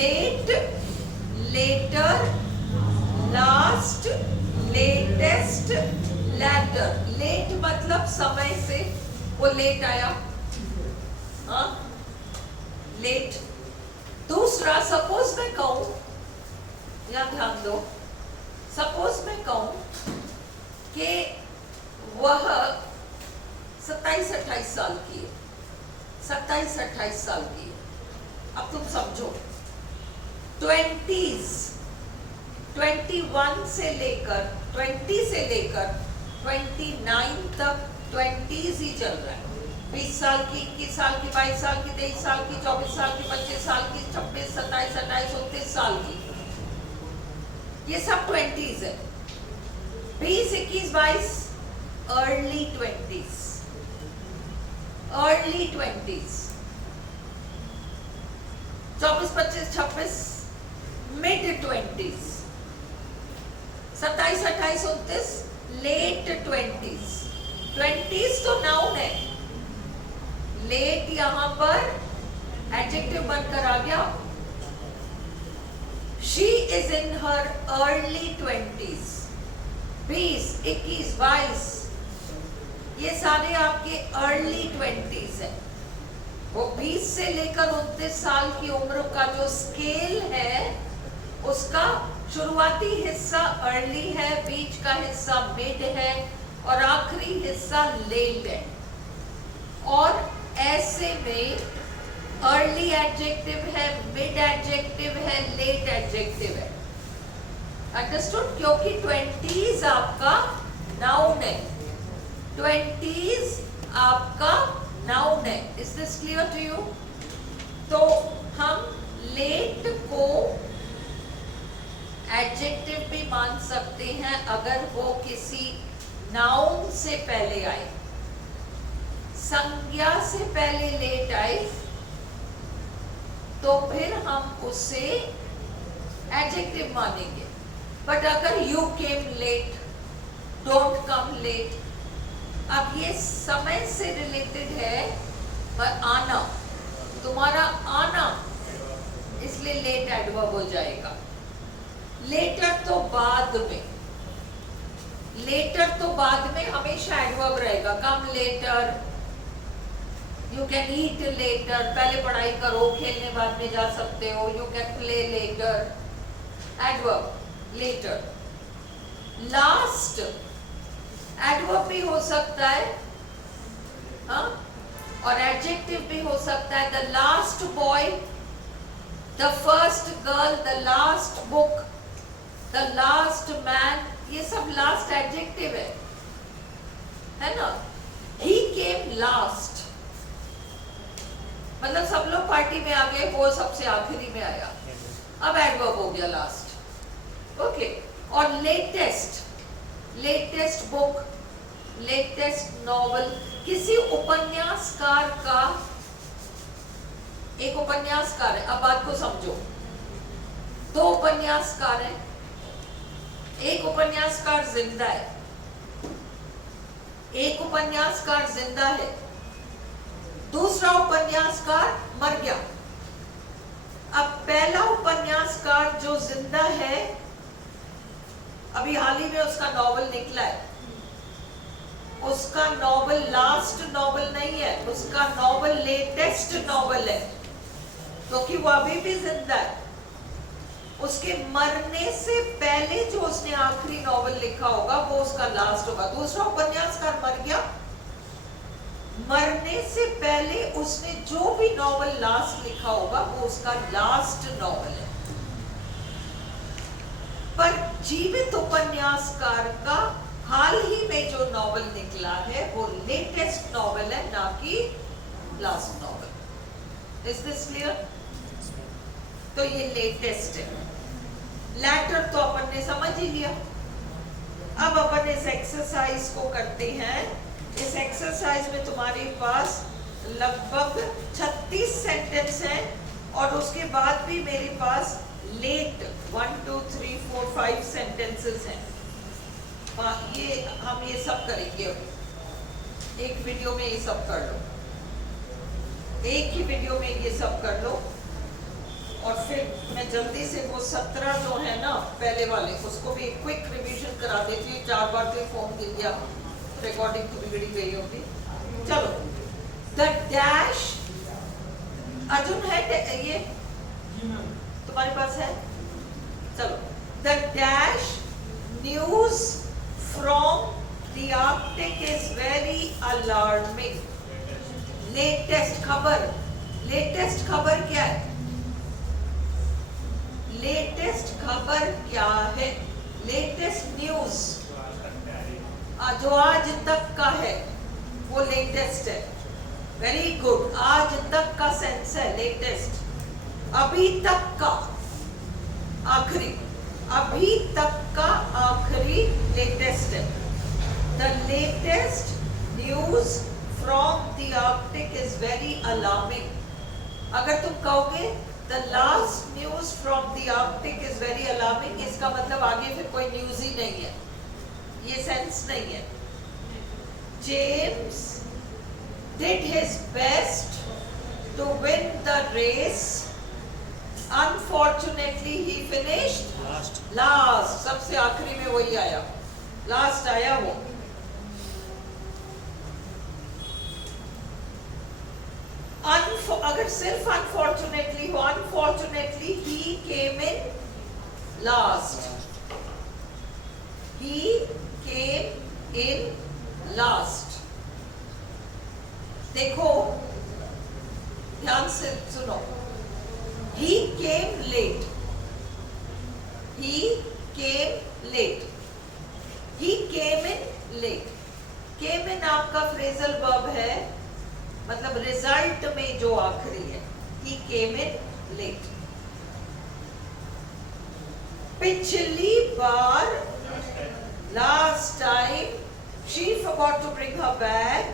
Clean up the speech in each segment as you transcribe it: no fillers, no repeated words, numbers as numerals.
Late, later, last, latest, latter. Late मतलब समय से वो लेट आया, हाँ लेट। दूसरा, सपोज मैं कहूं, यहां ध्यान दो, सपोज मैं कहूं कि वह 27-28 साल की है, 27-28 साल की है। अब तुम समझो 20s, 21 से लेकर 20 से लेकर 29 तक 20s ही चल रहा है। 20 साल की, 21 साल की, 22 साल की, 23 साल की, 24 साल की, 25 साल की, 26, 27, 28, 29 साल की, ये सब 20s है। 20, 21, 22 early 20s, early 20s। 24, 25, 26 mid 20s। 27, 28, 29 late 20s। 20s तो नाउन है, लेट यहां पर एडजेक्टिव बनकर आ गया। She is in her early 20s। 20, 21, 22 ये सारे आपके अर्ली 20s है। वो 20 से लेकर 29 साल की उम्र का जो स्केल है उसका शुरुआती हिस्सा अर्ली है, बीच का हिस्सा मिड है और आखिरी हिस्सा लेट है। और ऐसे में अर्ली एडजेक्टिव है, मिड एडजेक्टिव है, लेट एडजेक्टिव है। अंडरस्टूड? क्योंकि 20s आपका नाउन है, 20s आपका नाउन है। Is this clear to you? तो हम लेट को एडजेक्टिव भी मान सकते हैं अगर वो किसी नाउन से पहले आए। संज्ञा से पहले लेट आए तो फिर हम उसे एडजेक्टिव मानेंगे। बट अगर you came late, don't come late, अब ये समय से रिलेटेड है पर आना, तुम्हारा आना, इसलिए लेट एडवर्ब हो जाएगा। लेटर तो बाद में, लेटर तो बाद में हमेशा एडवर्ब रहेगा। Come later, you can eat later, पहले पढ़ाई करो, खेलने बाद में जा सकते हो। You can play later, adverb later. Last adverb भी हो सकता है, हाँ, और एडजेक्टिव भी हो सकता है। The last boy, the first girl, the last book, the last man, ये सब लास्ट एडजेक्टिव है ना। ही केम लास्ट मतलब सब लोग पार्टी में आ गए, वो सबसे आखिरी में आया, अब एडवर्ब हो गया लास्ट। ओके। और latest, latest book, latest novel, किसी उपन्यासकार का, एक उपन्यासकार है, अब बात को समझो, दो उपन्यासकार हैं, एक उपन्यासकार जिंदा है, एक उपन्यासकार जिंदा है, दूसरा उपन्यासकार मर गया। अब पहला उपन्यासकार जो जिंदा है, अभी हाल ही में उसका नॉवल निकला है, उसका नॉवल लास्ट नॉवल नहीं है, उसका नॉवल लेटेस्ट नॉवल है, क्योंकि वो अभी भी जिंदा है। उसके मरने से पहले जो उसने आखिरी नॉवल लिखा होगा वो उसका लास्ट होगा। दूसरा उपन्यासकार मर गया, मरने से पहले उसने जो भी नॉवल लास्ट लिखा होगा वो उसका लास्ट नॉवल है। पर जीवित उपन्यासकार का हाल ही में जो नॉवल निकला है वो लेटेस्ट नॉवल है, ना कि last novel. Is this clear? तो ये लेटेस्ट है। लैटर तो अपन ने समझ ही लिया। अब अपन इस एक्सरसाइज को करते हैं। इस एक्सरसाइज में तुम्हारे पास लगभग 36 सेंटेंस हैं और उसके बाद भी मेरे पास लेट 1 2 3 4 5 सेंटेंसेस हैं। ये हम ये सब करेंगे। एक वीडियो में ये सब कर लो, एक ही वीडियो में ये सब कर लो और फिर मैं जल्दी से वो 17 जो है ना पहले वाले उसको भी क्विक रिवीजन करा देती हूँ। 4 बार तो फॉर्म गिर गया, रिकॉर्डिंग तो बिगड़ी गई होगी। चलो, द डैश, अर्जुन है ये तुम्हारे पास है? चलो, the dash news from the Arctic is very alarming. Latest खबर, लेटेस्ट खबर क्या है? लेटेस्ट खबर क्या है? लेटेस्ट न्यूज जो आज तक का है वो लेटेस्ट है। वेरी गुड, आज तक का सेंस है लेटेस्ट। अभी तक का आखिरी, अभी तक का आखिरी लेटेस्ट है। The latest news from the Arctic is very alarming. अगर तुम कहोगे the last news from the Arctic is very alarming, इसका मतलब आगे फिर कोई न्यूज ही नहीं है, ये सेंस नहीं है। James did his best to win the race. Unfortunately, he finished last. सबसे आखिरी में वही आया, लास्ट आया वो। अगर सिर्फ अनफॉर्चुनेटली हो, unfortunately he came in last. He came in last. देखो ध्यान से सुनो, he came late. He came late. He came in late. Came in आपका फ्रेजल वर्ब है, मतलब रिजल्ट में जो आखिरी है। He came in late. पिछली बार, last time, she forgot to bring her bag.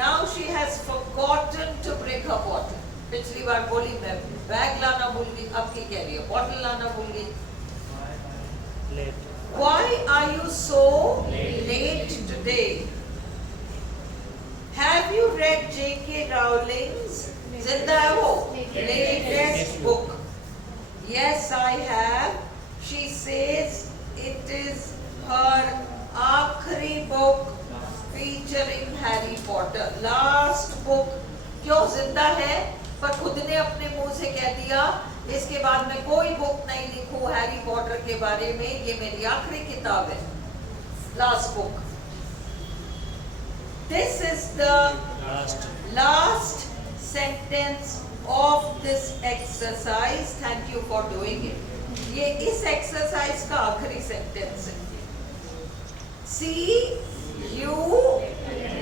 Now she has forgotten to bring her bottle. पिछली बार बोली मैं बैग लाना भूल गई, अब की कह रही है बॉटल लाना भूल गई। Why are you so late today? Have you read J.K. Rowling's जिंदा है वो latest book? Yes, I have. She says it is her आखिरी book featuring Harry Potter. Last book. क्यों जिंदा है? पर खुद ने अपने मुंह से कह दिया इसके बाद मैं कोई बुक नहीं लिखूं हैरी पॉटर के बारे में, ये मेरी आखिरी किताब है, last book. This is the last sentence of this exercise. Thank you for doing it. ये इस एक्सरसाइज का आखिरी सेंटेंस है। See you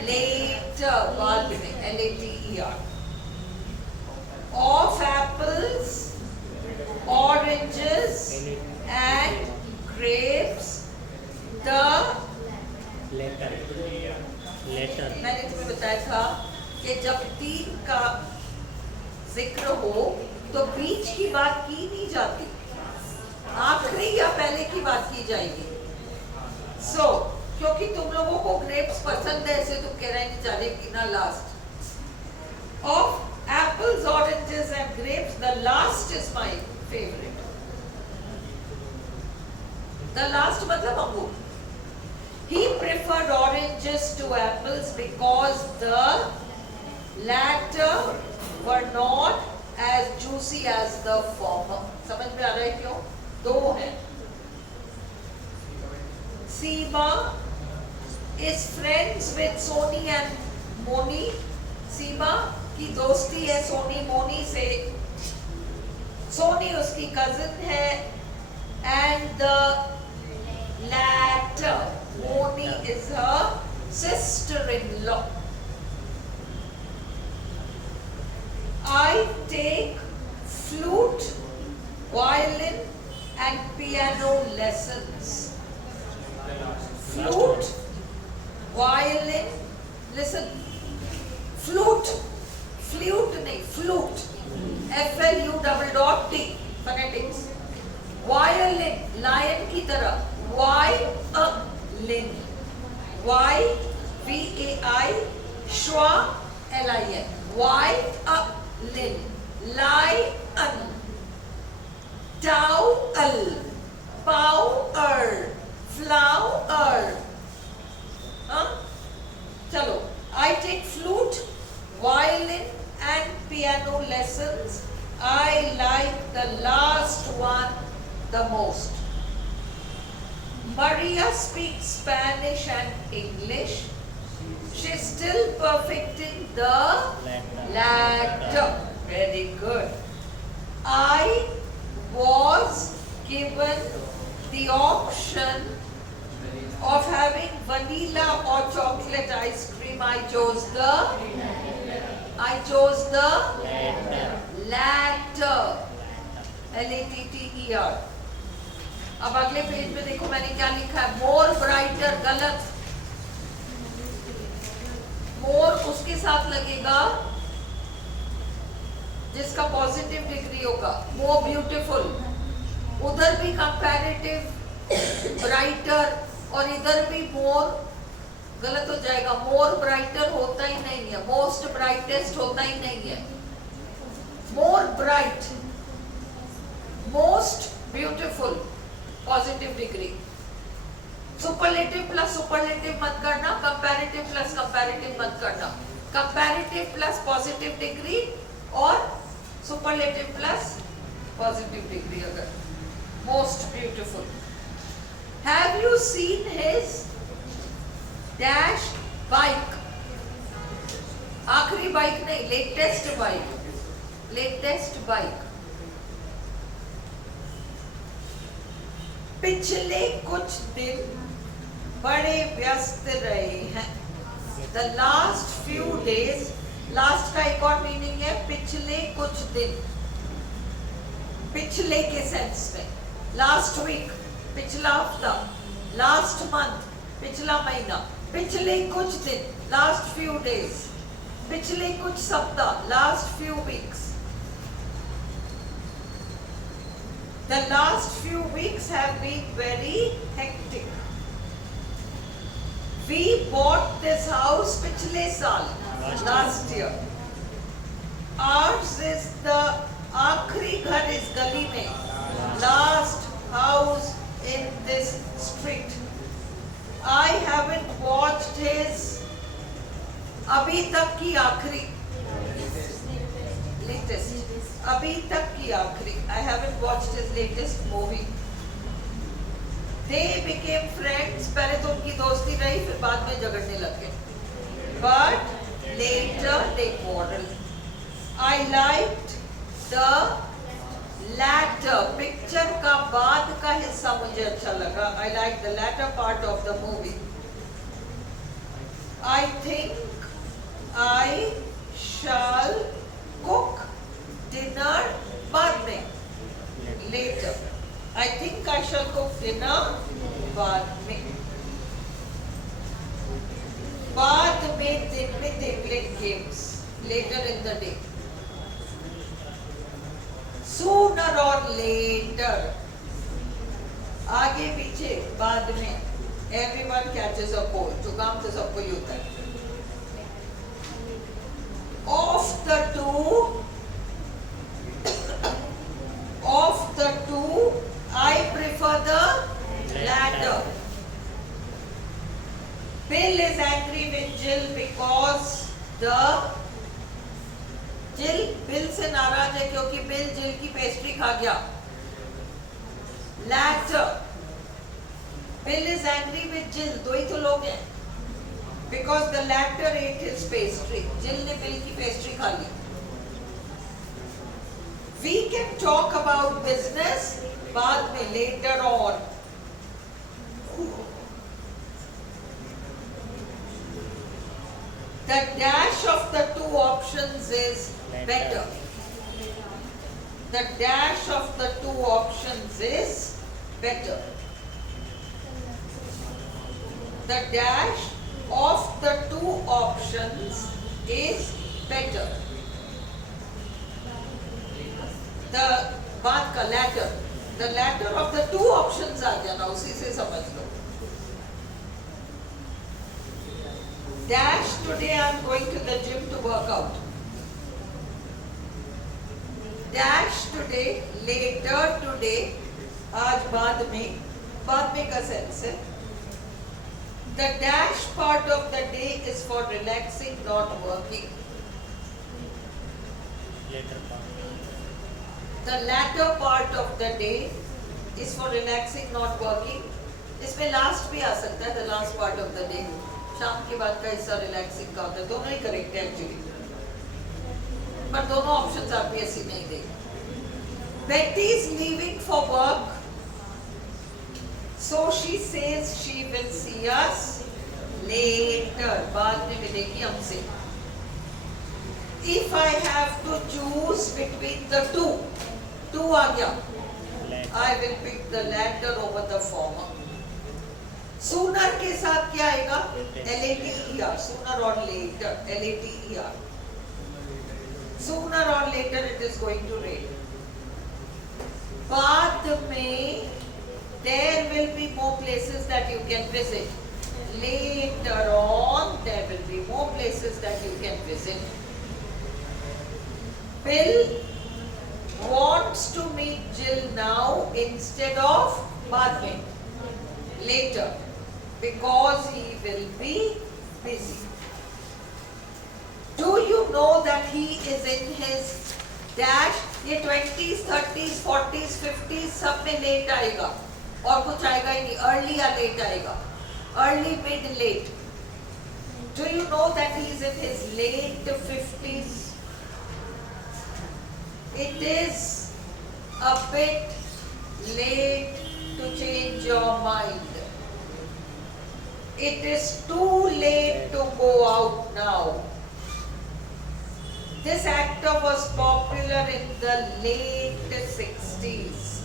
later, बाद में later. Of apples, oranges and grapes, the latter मैंने तुम्हें बताया था कि जब तीन का जिक्र हो तो बीच की बात की नहीं जाती, आखिरी या पहले की बात की जाएगी। क्योंकि तुम लोगों को ग्रेप्स पसंद है, ऐसे तुम कह रहे हैं कि चलेगी ना last. Of apples, oranges and grapes, the last is my favorite. The last मतलब अंगूर। He preferred oranges to apples because the latter were not as juicy as the former. समझ में आ रहा है क्यों? दो हैं। Seema is friends with Sony and Moni. सीमा की दोस्ती है सोनी मोनी से, सोनी उसकी कजिन है, and the latter Moni is her sister-in-law. I take flute, violin and piano lessons. Flute, violin, listen. Flute, flute नहीं, flute, FLUT, phonetics. Violin, lion की तरह, Y-A-L-I-N, Y-V-A-I, schwa, L-I-N, Y-A-L-I-N, lion, power, flower. Huh? Chalo. I take flute, violin and piano lessons. I like the last one the most. Maria speaks Spanish and English. She's still perfecting the latter. Very good. I was given the option of having vanilla or chocolate ice cream. I chose the latter. Latter. अब अगले page में देखो मैंने क्या लिखा है. मोर brighter गलत. मोर उसके साथ लगेगा जिसका पॉजिटिव डिग्री होगा. More beautiful. उधर भी कंपैरेटिव ब्राइटर और इधर भी मोर गलत हो जाएगा. मोर ब्राइटर होता ही नहीं है. मोस्ट ब्राइटेस्ट होता ही नहीं है. More bright, most beautiful, positive degree. Superlative plus superlative मत करना. कंपैरेटिव प्लस कंपैरेटिव मत करना. कंपैरेटिव प्लस पॉजिटिव डिग्री और सुपरलेटिव प्लस पॉजिटिव डिग्री. अगर most beautiful. Have you seen his dash bike. आखिरी बाइक नहीं, लेटेस्ट बाइक. Latest bike. पिछले कुछ दिन बड़े व्यस्त रहे हैं. The last few days. Last का एक और मीनिंग है पिछले कुछ दिन. पिछले के सेंस में. लास्ट वीक, पिछला हफ्ता. लास्ट मंथ, पिछला महीना. पिछले कुछ दिन, लास्ट फ्यू डेज. पिछले कुछ सप्ताह, last few weeks. The last few weeks have been very hectic. We bought this house पिछले साल, last year. Ours is the आखिरी घर इस गली में. Last house in this street. I haven't watched his अभी तक की आखिरी. Latest. अभी तक की आखिरी. I haven't watched his latest movie. They became friends. पहले तो उनकी दोस्ती रही, फिर बाद में झगड़ने लग गए. But later they quarreled. I liked the latter. Picture का बाद का हिस्सा मुझे अच्छा लगा. I liked the latter part of the movie. I think I shall cook dinner बाद में. Later. I think I shall cook dinner बाद में. बाद में दिन में they played games. Later in the day. Sooner or later. आगे पीछे बाद में. Everyone catches a cold. जुकाम तो सबको ही होता है. Of the two, I prefer the latter. Bill is angry with Jill because Jill Bill से नाराज है क्योंकि Bill Jill की पेस्ट्री खा गया. Latter. Bill is angry with Jill. दो ही तो लोग हैं. Because the latter ate his pastry. Jill ने Bill की पेस्ट्री खा ली. We can talk about business बाद में, later on. The dash of the two options is better. The dash of the two options is better. The dash of the two options is better. The बाद का latter. The latter of the two options आ जाना, उसी से समझ लो. Dash today I am going to the gym to work out. Dash today, later today आज बाद में का सेंस है the dash part of the day is for relaxing, not working. later part, The latter part of the day is for relaxing, not working. इसमें last भी आ सकता है, the last part of the day. शाम के बाद का हिस्सा relaxing का होता है, दोनों ही करेक्ट है एक्चुअली, पर दोनों ऑप्शंस आरपीएससी नहीं देगा. Betty is leaving for work, so she says she will see us later. बाद में मिलेगी हमसे. If I have to choose between the two आ गया, later, I will pick the latter over the former. Sooner के साथ क्या आएगा? Later. Sooner or later. Later. Sooner or later it is going to rain. बाद में there will be more places that you can visit. Later on there will be more places that you can visit. Bill wants to meet Jill now instead of बाद में, later, because he will be busy. Do you know that he is in his dash? ये 20s, 30s, 40s, 50s सब में late आएगा, और कुछ आएगा ही नहीं. early या late आएगा, early, mid, late. Do you know that he is in his late 50s? It is a bit late to change your mind. It is too late to go out now. This actor was popular in the late 60s.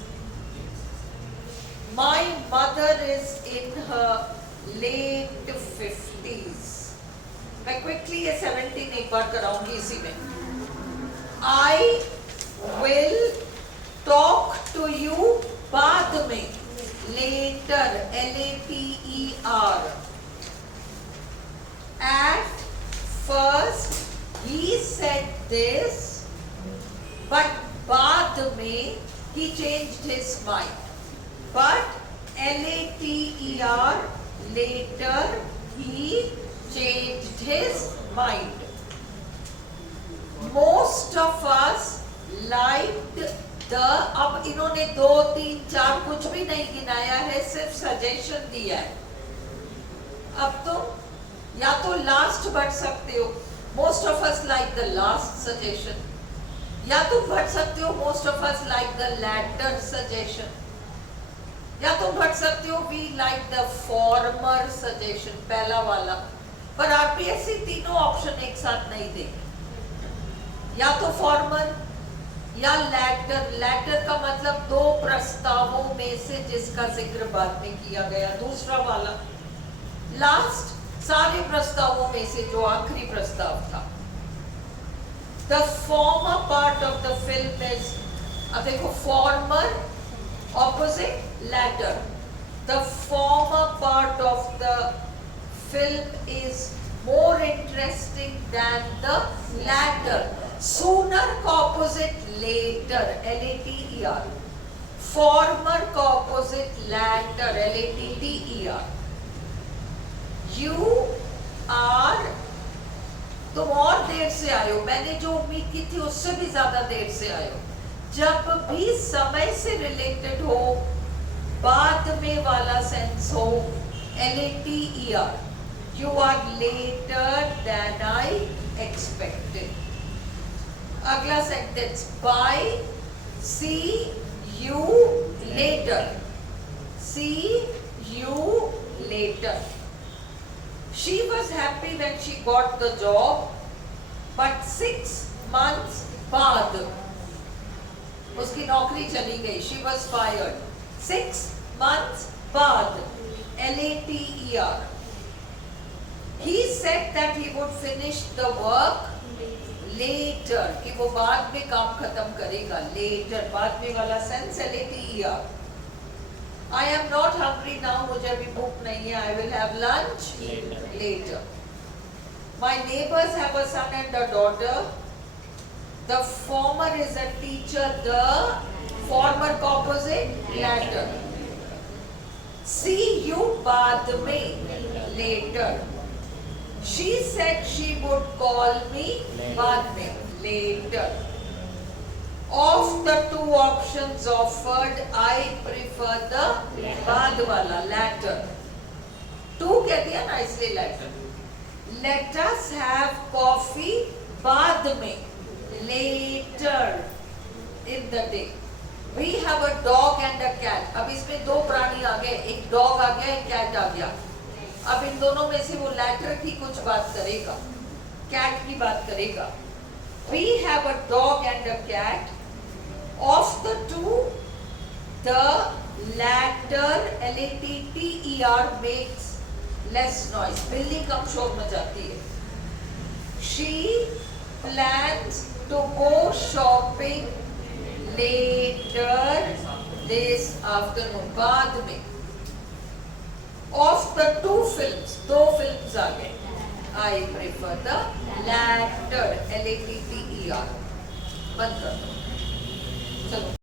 My mother is in her late 50s. मैं quickly ये 17 एक बार कराऊंगी इसी में. I will talk to you बाद में, later, later. At first he said this, but बाद में he changed his mind. But later, later he changed his mind. Most of us liked the, अब इन्होंने 2, 3, 4 कुछ भी नहीं गिनाया है, सिर्फ सजेशन दिया है. अब तो या तो लास्ट बढ़ सकते हो, most of us like the last suggestion, या तुम बढ़ सकते हो most of us like the latter suggestion, या तुम बढ़ सकते हो we like the former suggestion, पहला वाला. पर आरपीएससी तीनों ऑप्शन एक साथ नहीं देगी, या तो फॉर्मर या लैटर. लैटर का मतलब 2 प्रस्तावों में से जिसका जिक्र बाद में किया गया. दूसरा वाला लास्ट, सारे प्रस्तावों में से जो आखिरी प्रस्ताव था. The former part of the film is, अब देखो, former opposite latter. The former part of the film is more interesting than the latter. Sooner का opposite later, later. Former का opposite latter, latter. You are, तुम और देर से आए हो, मैंने जो उम्मीद की थी उससे भी ज्यादा देर से आए हो. जब भी समय से रिलेटेड हो, बाद में वाला सेंस हो, later. You are later than I expected. अगला sentence, by, see you later. See you later. She was happy when she got the job, but 6 months बाद उसकी नौकरी चली गई. She was fired. 6 months बाद, later. He said that he would finish the work later, कि वो बाद में काम खत्म करेगा. Later, बाद में वाला सेंस है later. I am not hungry now, मुझे अभी भूख नहीं है. I will have lunch later. My neighbors have a son and a daughter. The former is a teacher, the farmer का ऑपोजिट लेटर. See you बाद में later. She said she would call me बाद में later. Of the two options offered, I prefer the बाद वाला latter. Two कह दिया ना इसलिए latter. Let us have coffee बाद में later in the day. We have a dog and a cat. अब इसमें दो प्राणी आ गए, एक डॉग आ गया, एक कैट आ गया. अब इन दोनों में से वो लैटर की कुछ बात करेगा, कैट की बात करेगा. We have a dog and a cat. Of the two, the latter L-A-T-T-E-R makes less noise. बिल्ली कम शोर मचाती है. She plans to go shopping later this afternoon. बाद में. Of the two films, दो films आ गए. I prefer the latter L-A-T-T-E-R. बंद कर दो. चलो.